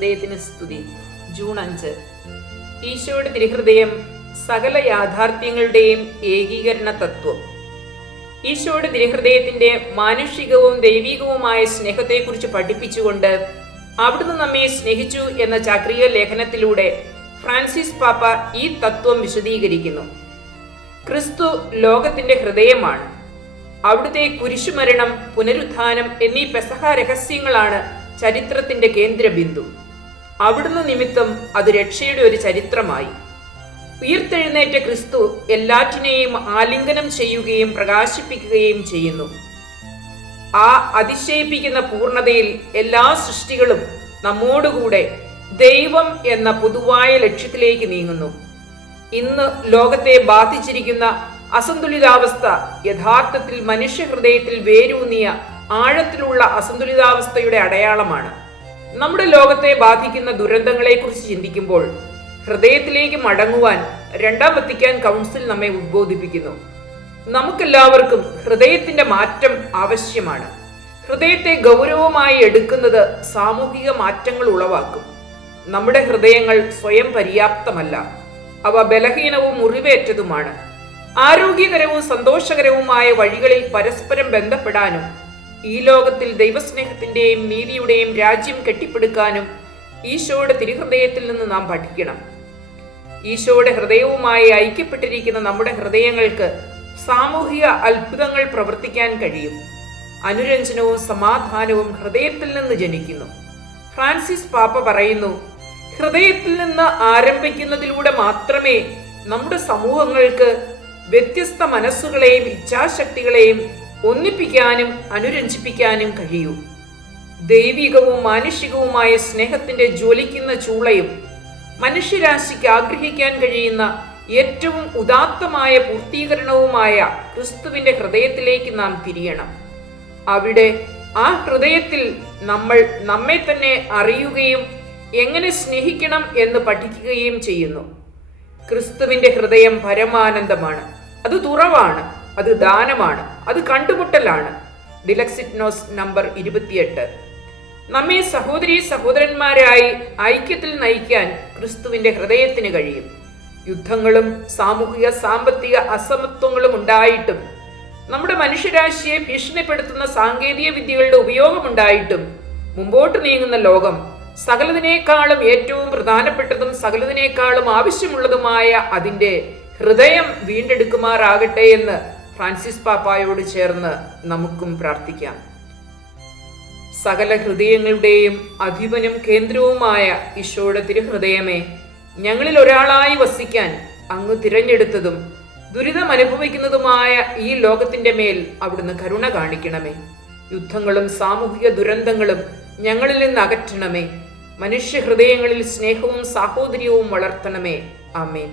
തിരുഹൃദയത്തിന് സ്തുതി. ജൂൺ 5. ഈശോയുടെ തിരുഹൃദയം സകല യാഥാർത്ഥ്യങ്ങളുടെയും ഏകീകരണ തത്വം. ഈശോയുടെ തിരുഹൃദയത്തിന്റെ മാനുഷികവും ദൈവികവുമായ സ്നേഹത്തെക്കുറിച്ച് പഠിപ്പിച്ചുകൊണ്ട് അവിടുന്ന് നമ്മെ സ്നേഹിച്ചു എന്ന ചാക്രിക ലേഖനത്തിലൂടെ ഫ്രാൻസിസ് പാപ്പ ഈ തത്വം വിശദീകരിക്കുന്നു. ക്രിസ്തു ലോകത്തിന്റെ ഹൃദയമാണ്. അവിടുത്തെ കുരിശുമരണം, പുനരുത്ഥാനം എന്നീ പെസഹ രഹസ്യങ്ങളാണ് ചരിത്രത്തിന്റെ കേന്ദ്രബിന്ദു. അവിടുന്ന് നിമിത്തം അത് രക്ഷയുടെ ഒരു ചരിത്രമായി. ഉയിർത്തെഴുന്നേറ്റ ക്രിസ്തു എല്ലാറ്റിനെയും ആലിംഗനം ചെയ്യുകയും പ്രകാശിപ്പിക്കുകയും ചെയ്യുന്നു. ആ അതിശയിപ്പിക്കുന്ന പൂർണ്ണതയിൽ എല്ലാ സൃഷ്ടികളും നമ്മോടുകൂടെ ദൈവം എന്ന പൊതുവായ ലക്ഷ്യത്തിലേക്ക് നീങ്ങുന്നു. ഇന്ന് ലോകത്തെ ബാധിച്ചിരിക്കുന്ന അസന്തുലിതാവസ്ഥ യഥാർത്ഥത്തിൽ മനുഷ്യഹൃദയത്തിൽ വേരൂന്നിയ ആഴത്തിലുള്ള അസന്തുലിതാവസ്ഥയുടെ അടയാളമാണ്. നമ്മുടെ ലോകത്തെ ബാധിക്കുന്ന ദുരന്തങ്ങളെക്കുറിച്ച് ചിന്തിക്കുമ്പോൾ ഹൃദയത്തിലേക്ക് മടങ്ങുവാൻ രണ്ടാം വത്തിക്കാൻ കൗൺസിൽ നമ്മെ ഉദ്ബോധിപ്പിക്കുന്നു. നമുക്കെല്ലാവർക്കും ഹൃദയത്തിന്റെ മാറ്റം ആവശ്യമാണ്. ഹൃദയത്തെ ഗൗരവമായി എടുക്കുന്നത് സാമൂഹിക മാറ്റങ്ങൾ ഉളവാക്കും. നമ്മുടെ ഹൃദയങ്ങൾ സ്വയം പര്യാപ്തമല്ല. അവ ബലഹീനവും മുറിവേറ്റതുമാണ്. ആരോഗ്യകരവും സന്തോഷകരവുമായ വഴികളിൽ പരസ്പരം ബന്ധപ്പെടാനും ഈ ലോകത്തിൽ ദൈവസ്നേഹത്തിന്റെയും നീതിയുടെയും രാജ്യം കെട്ടിപ്പടുക്കാനും ഈശോയുടെ തിരുഹൃദയത്തിൽ നിന്ന് നാം പഠിക്കണം. ഈശോയുടെ ഹൃദയവുമായി ഐക്യപ്പെട്ടിരിക്കുന്ന നമ്മുടെ ഹൃദയങ്ങൾക്ക് സാമൂഹിക അത്ഭുതങ്ങൾ പ്രവർത്തിക്കാൻ കഴിയും. അനുരഞ്ജനവും സമാധാനവും ഹൃദയത്തിൽ നിന്ന് ജനിക്കുന്നു. ഫ്രാൻസിസ് പാപ്പ പറയുന്നു, ഹൃദയത്തിൽ നിന്ന് ആരംഭിക്കുന്നതിലൂടെ മാത്രമേ നമ്മുടെ സമൂഹങ്ങൾക്ക് വ്യത്യസ്ത മനസ്സുകളെയും ഇച്ഛാശക്തികളെയും ഒന്നിപ്പിക്കാനും അനുരഞ്ജിപ്പിക്കാനും കഴിയൂ. ദൈവികവും മാനുഷികവുമായ സ്നേഹത്തിന്റെ ജ്വലിക്കുന്ന ചൂളയും മനുഷ്യരാശിക്ക് ആഗ്രഹിക്കാൻ കഴിയുന്ന ഏറ്റവും ഉദാത്തമായ പൂർത്തീകരണവുമായ ക്രിസ്തുവിന്റെ ഹൃദയത്തിലേക്ക് നാം തിരിയണം. അവിടെ ആ ഹൃദയത്തിൽ നമ്മൾ നമ്മെ തന്നെ അറിയുകയും എങ്ങനെ സ്നേഹിക്കണം എന്ന് പഠിക്കുകയും ചെയ്യുന്നു. ക്രിസ്തുവിന്റെ ഹൃദയം പരമാനന്ദമാണ്. അത് തുറവാണ്, അത് ദാനമാണ്, അത് കണ്ടുമുട്ടലാണ്. ഡിലക്സിറ്റ്നോസ് നമ്പർ 28. നമ്മെ സഹോദരീ സഹോദരന്മാരായി ഐക്യത്തിൽ നയിക്കാൻ ക്രിസ്തുവിന്റെ ഹൃദയത്തിന് കഴിയും. യുദ്ധങ്ങളും സാമൂഹിക സാമ്പത്തിക അസമത്വങ്ങളും ഉണ്ടായിട്ടും നമ്മുടെ മനുഷ്യരാശിയെ ഭീഷണിപ്പെടുത്തുന്ന സാങ്കേതിക വിദ്യകളുടെ ഉപയോഗമുണ്ടായിട്ടും മുമ്പോട്ട് നീങ്ങുന്ന ലോകം സകലതിനേക്കാളും ഏറ്റവും പ്രധാനപ്പെട്ടതും സകലതിനേക്കാളും ആവശ്യമുള്ളതുമായ അതിൻ്റെ ഹൃദയം വീണ്ടെടുക്കുമാറാകട്ടെ എന്ന് ഫ്രാൻസിസ് പാപ്പായോട് ചേർന്ന് നമുക്കും പ്രാർത്ഥിക്കാം. സകല ഹൃദയങ്ങളുടെയും അധിപനും കേന്ദ്രവുമായ ഈശോയുടെ തിരുഹൃദയമേ, ഞങ്ങളിൽ ഒരാളായി വസിക്കാൻ അങ്ങ് തിരഞ്ഞെടുത്തതും ദുരിതം അനുഭവിക്കുന്നതുമായ ഈ ലോകത്തിന്റെ മേൽ അവിടുന്ന് കരുണ കാണിക്കണമേ. യുദ്ധങ്ങളും സാമൂഹിക ദുരന്തങ്ങളും ഞങ്ങളിൽ നിന്ന് അകറ്റണമേ. മനുഷ്യ ഹൃദയങ്ങളിൽ സ്നേഹവും സാഹോദര്യവും വളർത്തണമേ. ആമേൻ.